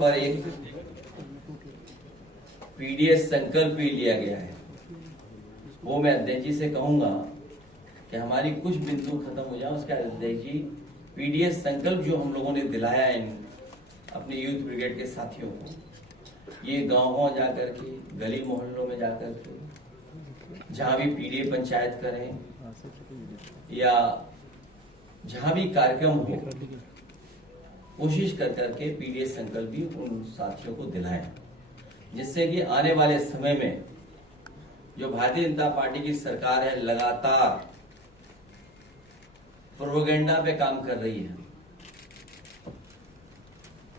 पर एक पीडीएस संकल्प भी लिया गया है, वो मैं अध्यक्ष जी से कहूंगा कि हमारी कुछ बिंदु खत्म हो जाए। उसका अध्यक्ष जी पीडीएस संकल्प जो हम लोगों ने दिलाया है अपने यूथ ब्रिगेड के साथियों को, ये गाँव जाकर के, गली मोहल्लों में जाकर के, जहां भी पीडीए पंचायत करें या जहां भी कार्यक्रम हो, कोशिश कर करके पीडीएस संकल्प भी उन साथियों को दिलाएं, जिससे कि आने वाले समय में जो भारतीय जनता पार्टी की सरकार है लगातार प्रोपेगेंडा पे काम कर रही है,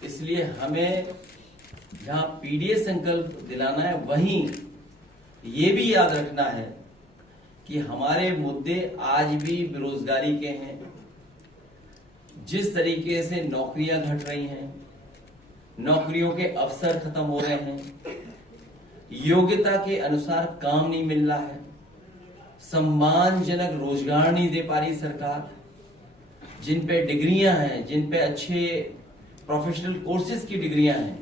इसलिए हमें जहां पीडीएस संकल्प दिलाना है वहीं ये भी याद रखना है कि हमारे मुद्दे आज भी बेरोजगारी के हैं। जिस तरीके से नौकरियां घट रही हैं, नौकरियों के अवसर खत्म हो रहे हैं, योग्यता के अनुसार काम नहीं मिल रहा है, सम्मानजनक रोजगार नहीं दे पा रही सरकार, जिन पे डिग्रियां हैं, जिन पे अच्छे प्रोफेशनल कोर्सेज की डिग्रियां हैं,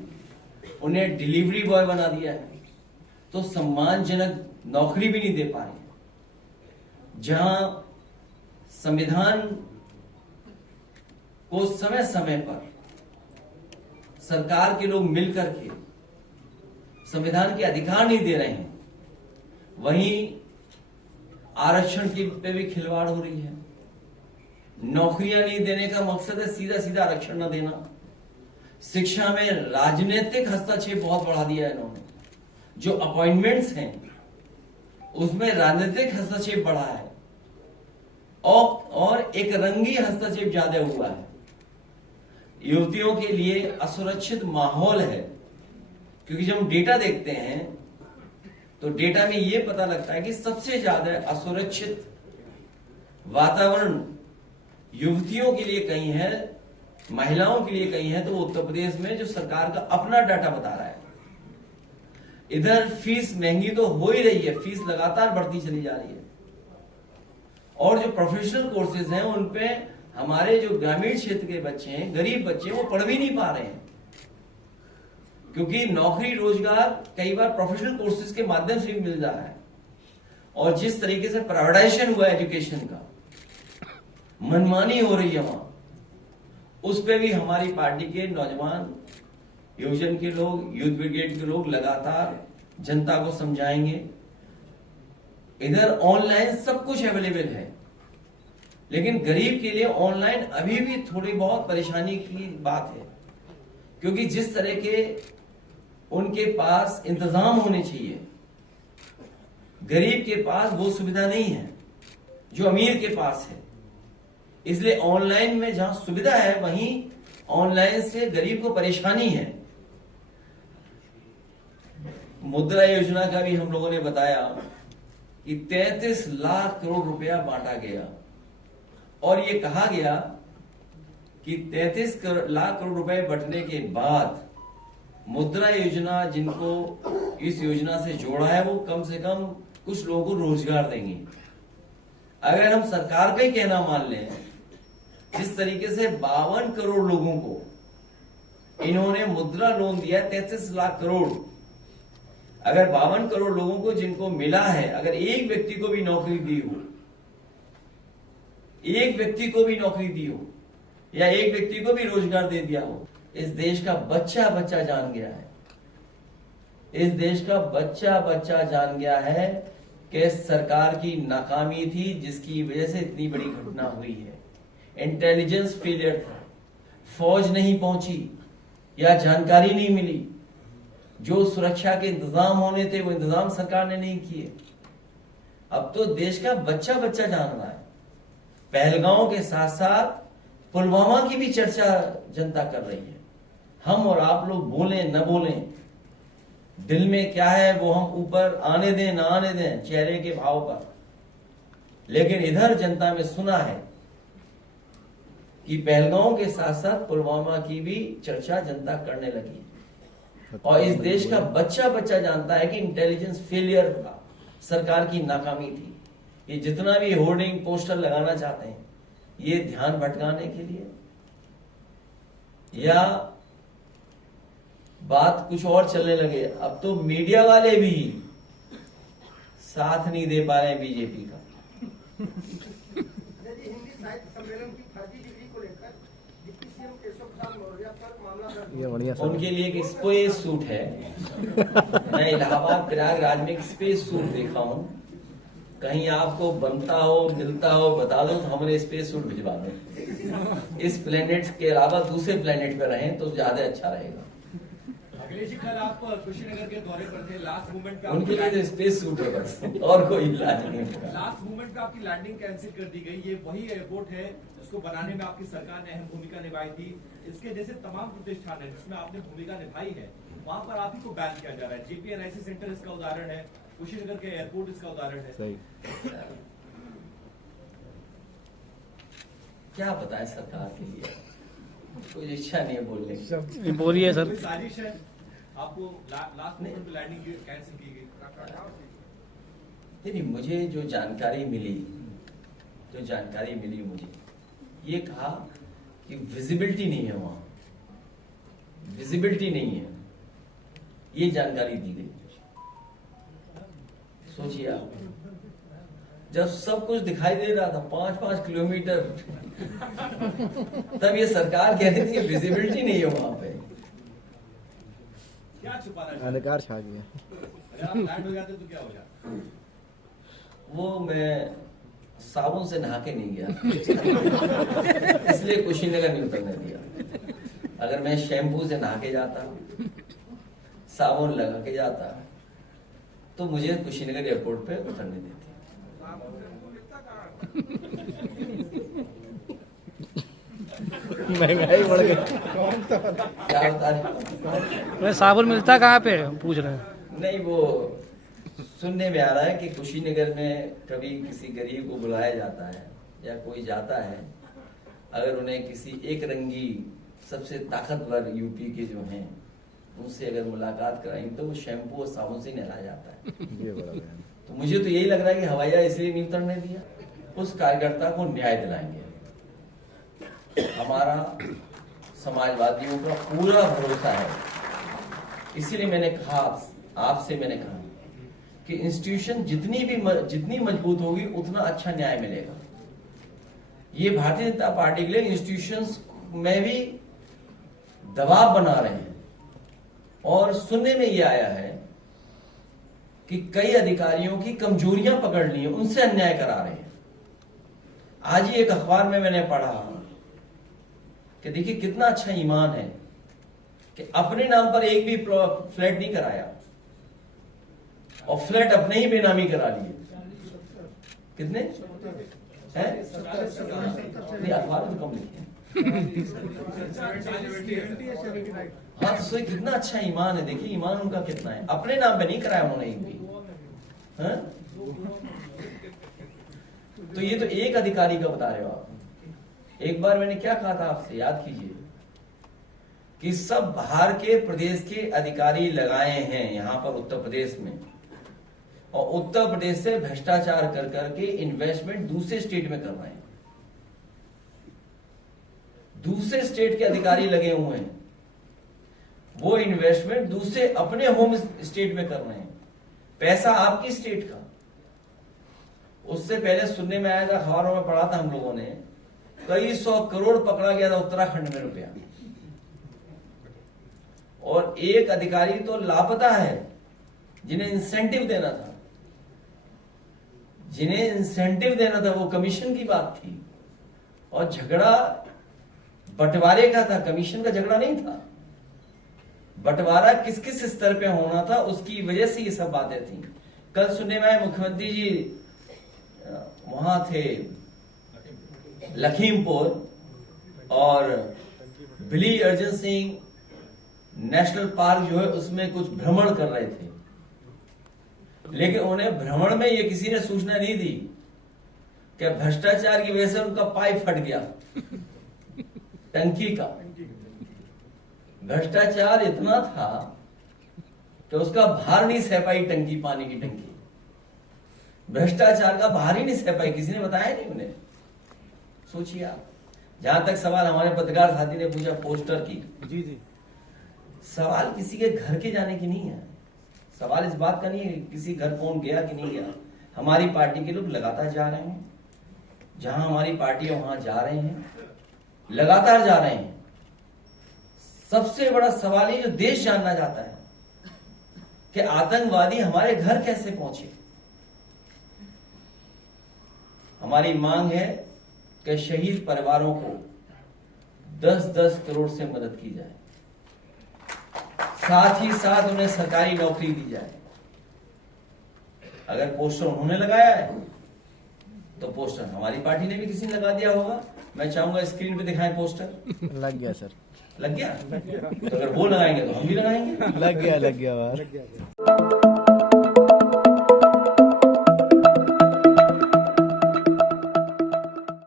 उन्हें डिलीवरी बॉय बना दिया है, तो सम्मानजनक नौकरी भी नहीं दे पा रहे। जहां संविधान को समय समय पर सरकार के लोग मिलकर के संविधान के अधिकार नहीं दे रहे हैं, वहीं आरक्षण की पे भी खिलवाड़ हो रही है। नौकरियां नहीं देने का मकसद है सीधा सीधा आरक्षण न देना। शिक्षा में राजनीतिक हस्तक्षेप बहुत बढ़ा दिया है इन्होंने, जो अपॉइंटमेंट्स हैं उसमें राजनीतिक हस्तक्षेप बढ़ा है और एक रंगी हस्तक्षेप ज्यादा हुआ है। युवतियों के लिए असुरक्षित माहौल है, क्योंकि जब हम डेटा देखते हैं तो डेटा में यह पता लगता है कि सबसे ज्यादा असुरक्षित वातावरण युवतियों के लिए कहीं है, महिलाओं के लिए कहीं है, तो उत्तर प्रदेश में जो सरकार का अपना डाटा बता रहा है। इधर फीस महंगी तो हो ही रही है, फीस लगातार बढ़ती चली जा रही है, और जो प्रोफेशनल कोर्सेज हैं उन पे हमारे जो ग्रामीण क्षेत्र के बच्चे हैं, गरीब बच्चे, वो पढ़ भी नहीं पा रहे हैं, क्योंकि नौकरी रोजगार कई बार प्रोफेशनल कोर्सेज के माध्यम से भी मिल जा रहा है। और जिस तरीके से प्राइवेटाइजेशन हुआ एजुकेशन का, मनमानी हो रही है वहां, उस पे भी हमारी पार्टी के नौजवान, युवजन के लोग, यूथ ब्रिगेड के लोग लगातार जनता को समझाएंगे। इधर ऑनलाइन सब कुछ अवेलेबल है, लेकिन गरीब के लिए ऑनलाइन अभी भी थोड़ी बहुत परेशानी की बात है, क्योंकि जिस तरह के उनके पास इंतजाम होने चाहिए, गरीब के पास वो सुविधा नहीं है जो अमीर के पास है। इसलिए ऑनलाइन में जहां सुविधा है वहीं ऑनलाइन से गरीब को परेशानी है। मुद्रा योजना का भी हम लोगों ने बताया कि 33 लाख करोड़ रुपया बांटा गया, और ये कहा गया कि 33 लाख करोड़ रुपए बंटने के बाद मुद्रा योजना, जिनको इस योजना से जोड़ा है, वो कम से कम कुछ लोगों को रोजगार देंगे। अगर हम सरकार का ही कहना मान लें, जिस तरीके से 52 करोड़ लोगों को इन्होंने मुद्रा लोन दिया, 33 लाख करोड़, अगर 52 करोड़ लोगों को जिनको मिला है, अगर एक व्यक्ति को भी नौकरी दी हो, एक व्यक्ति को भी नौकरी दी हो, या एक व्यक्ति को भी रोजगार दे दिया हो, इस देश का बच्चा बच्चा जान गया है, इस देश का बच्चा बच्चा जान गया है कि सरकार की नाकामी थी, जिसकी वजह से इतनी बड़ी घटना हुई है। इंटेलिजेंस फेलियर था, फौज नहीं पहुंची या जानकारी नहीं मिली, जो सुरक्षा के इंतजाम होने थे वो इंतजाम सरकार ने नहीं किए। अब तो देश का बच्चा बच्चा जान रहा है। पहलगांव के साथ साथ पुलवामा की भी चर्चा जनता कर रही है। हम और आप लोग बोलें न बोलें, दिल में क्या है वो हम ऊपर आने दें ना आने दें चेहरे के भाव पर, लेकिन इधर जनता में सुना है कि पहलगांव के साथ साथ पुलवामा की भी चर्चा जनता करने लगी है। और इस देश का बच्चा बच्चा जानता है कि इंटेलिजेंस फेलियर था, सरकार की नाकामी थी। ये जितना भी होर्डिंग पोस्टर लगाना चाहते हैं, ये ध्यान भटकाने के लिए या बात कुछ और चलने लगे। अब तो मीडिया वाले भी साथ नहीं दे पा रहे हैं बीजेपी का। हिंदी साहित्य सम्मेलन की फर्जी डिग्री को लेकर डिप्टी सीएम केशव प्रसाद मौर्य पर मामला दर्ज। उनके लिए एक स्पेस सूट है। मैं इलाहाबाद प्रयागराज में एक स्पेस सूट देखा हूं, कहीं आपको बनता हो मिलता हो बता दो तो हमारे स्पेस सूट भिजवा दें। इस प्लेनेट के अलावा दूसरे प्लेनेट पे रहें तो ज्यादा अच्छा रहेगा। अखिलेश जी, कल आप कुशीनगर के दौरे पर थे, लास्ट मोमेंट पे उनके लिए तो स्पेस सूट है बस, और कोई इलाज नहीं होगा। लास्ट मोमेंट पे आपकी लैंडिंग कैंसिल कर दी गई। ये वही एयरपोर्ट है जिसको बनाने में आपकी सरकार ने अहम भूमिका निभाई थी। इसके जैसे तमाम प्रतिष्ठान है जिसमें आपने भूमिका निभाई है, वहां पर आप ही को बैन किया जा रहा है। JPNIC सेंटर इसका उदाहरण है, कुशीनगर के एयरपोर्ट इसका उदाहरण है। क्या बताएं सरकार के लिए, कोई इच्छा नहीं है बोलने की। बोलिए सर। कोई साजिश है, आपको लास्ट मोमेंट पे लैंडिंग कैंसिल की गई। नहीं, मुझे जो जानकारी मिली मुझे ये कहा कि विजिबिलिटी नहीं है, वहां विजिबिलिटी नहीं है, ये जानकारी दी गई। सोचिए आप, जब सब कुछ दिखाई दे रहा था 5-5 किलोमीटर, तब ये सरकार कह रही थी कि विजिबिलिटी नहीं है वहां पे। क्या छुपाना, अंधकार छा गया। अगर आप लैंड हो जाते तो क्या हो जाता? वो मैं साबुन से नहा के नहीं गया इसलिए कुशीनगर नहीं उतरने दिया। अगर मैं शैम्पू से नहा के जाता, साबुन लगा के जाता, तो मुझे कुशीनगर एयरपोर्ट पे उतरने देते। महंगाई बढ़ गई। क्या बता रहे? मैं साबुन मिलता कहाँ पे पूछ रहे हैं? नहीं, वो सुनने में आ रहा है कि कुशीनगर में कभी किसी गरीब को बुलाया जाता है या कोई जाता है, अगर उन्हें किसी एक रंगी सबसे ताकतवर यूपी के जो हैं उनसे अगर मुलाकात कराएंगे तो वो शैम्पू और साबुन से नहलाया जाता है। ये बड़ा बयान। तो मुझे तो यही लग रहा है कि हवाई जहाज इसलिए नहीं उतरने दिया, उस कार्यकर्ता को न्याय दिलाएंगे। हमारा समाजवादियों का पूरा भरोसा है, इसीलिए मैंने कहा आपसे मैंने कहा कि इंस्टीट्यूशन जितनी मजबूत होगी उतना अच्छा न्याय मिलेगा। ये भारतीय जनता पार्टी के लिए इंस्टीट्यूशंस में भी दबाव बना रहे हैं, और सुनने में ये आया है कि कई अधिकारियों की कमजोरियां पकड़ ली है, उनसे अन्याय करा रहे हैं। आज ही एक अखबार में मैंने पढ़ा कि देखिए कितना अच्छा ईमान है कि अपने नाम पर एक भी फ्लैट नहीं कराया और फ्लैट अपने ही बेनामी करा लिए। कितने हैं? नहीं, अखबार में तो कम लिखे। हाँ, तो सोई कितना अच्छा ईमान है। देखिए ईमान उनका कितना है, अपने नाम पे नहीं कराया उन्होंने एक भी। हाँ? तो ये तो एक अधिकारी का बता रहे हो आप। एक बार मैंने क्या कहा था आपसे, याद कीजिए, कि सब बाहर के प्रदेश के अधिकारी लगाए हैं यहां पर उत्तर प्रदेश में, और उत्तर प्रदेश से भ्रष्टाचार कर करके इन्वेस्टमेंट दूसरे स्टेट में कर रहे हैं। दूसरे स्टेट के अधिकारी लगे हुए हैं, वो इन्वेस्टमेंट दूसरे अपने होम स्टेट में कर रहे हैं, पैसा आपकी स्टेट का। उससे पहले सुनने में आया था, अखबारों में पढ़ा था हम लोगों ने, कई 100 करोड़ पकड़ा गया था उत्तराखंड में रुपया, और एक अधिकारी तो लापता है जिन्हें इंसेंटिव देना था। वो कमीशन की बात थी, और झगड़ा बंटवारे का था, कमीशन का झगड़ा नहीं था। बंटवारा किस किस स्तर पे होना था, उसकी वजह से ये सब बातें थी। कल सुनने में आए मुख्यमंत्री जी वहां थे लखीमपुर, और बिली अर्जुन सिंह नेशनल पार्क जो है उसमें कुछ भ्रमण कर रहे थे, लेकिन उन्हें भ्रमण में ये किसी ने सूचना नहीं दी कि भ्रष्टाचार की वजह से उनका पाइप फट गया टंकी का। भ्रष्टाचार इतना था कि उसका भार नहीं सह पाई टंकी, पानी की टंकी। भ्रष्टाचार का भार ही नहीं सह पाई, किसी ने बताया नहीं उन्हें। सोचिए आप। जहां तक सवाल हमारे पत्रकार साथी ने पूछा पोस्टर की, जी जी, सवाल किसी के घर के जाने की नहीं है। सवाल इस बात का नहीं है किसी घर कौन गया कि नहीं गया। हमारी पार्टी के लोग लगातार जा रहे हैं, जहां हमारी पार्टी है वहां जा रहे हैं, लगातार जा रहे हैं। सबसे बड़ा सवाल ये जो देश जानना चाहता है कि आतंकवादी हमारे घर कैसे पहुंचे। हमारी मांग है कि शहीद परिवारों को 10-10 करोड़ से मदद की जाए, साथ ही साथ उन्हें सरकारी नौकरी दी जाए। अगर पोस्टर उन्होंने लगाया है तो पोस्टर हमारी पार्टी ने भी किसी ने लगा दिया होगा। मैं चाहूंगा स्क्रीन पे दिखाएं पोस्टर। लग गया सर, लग गया? तो अगर वो लगाएंगे तो हम भी लगाएंगे। लग गया बात।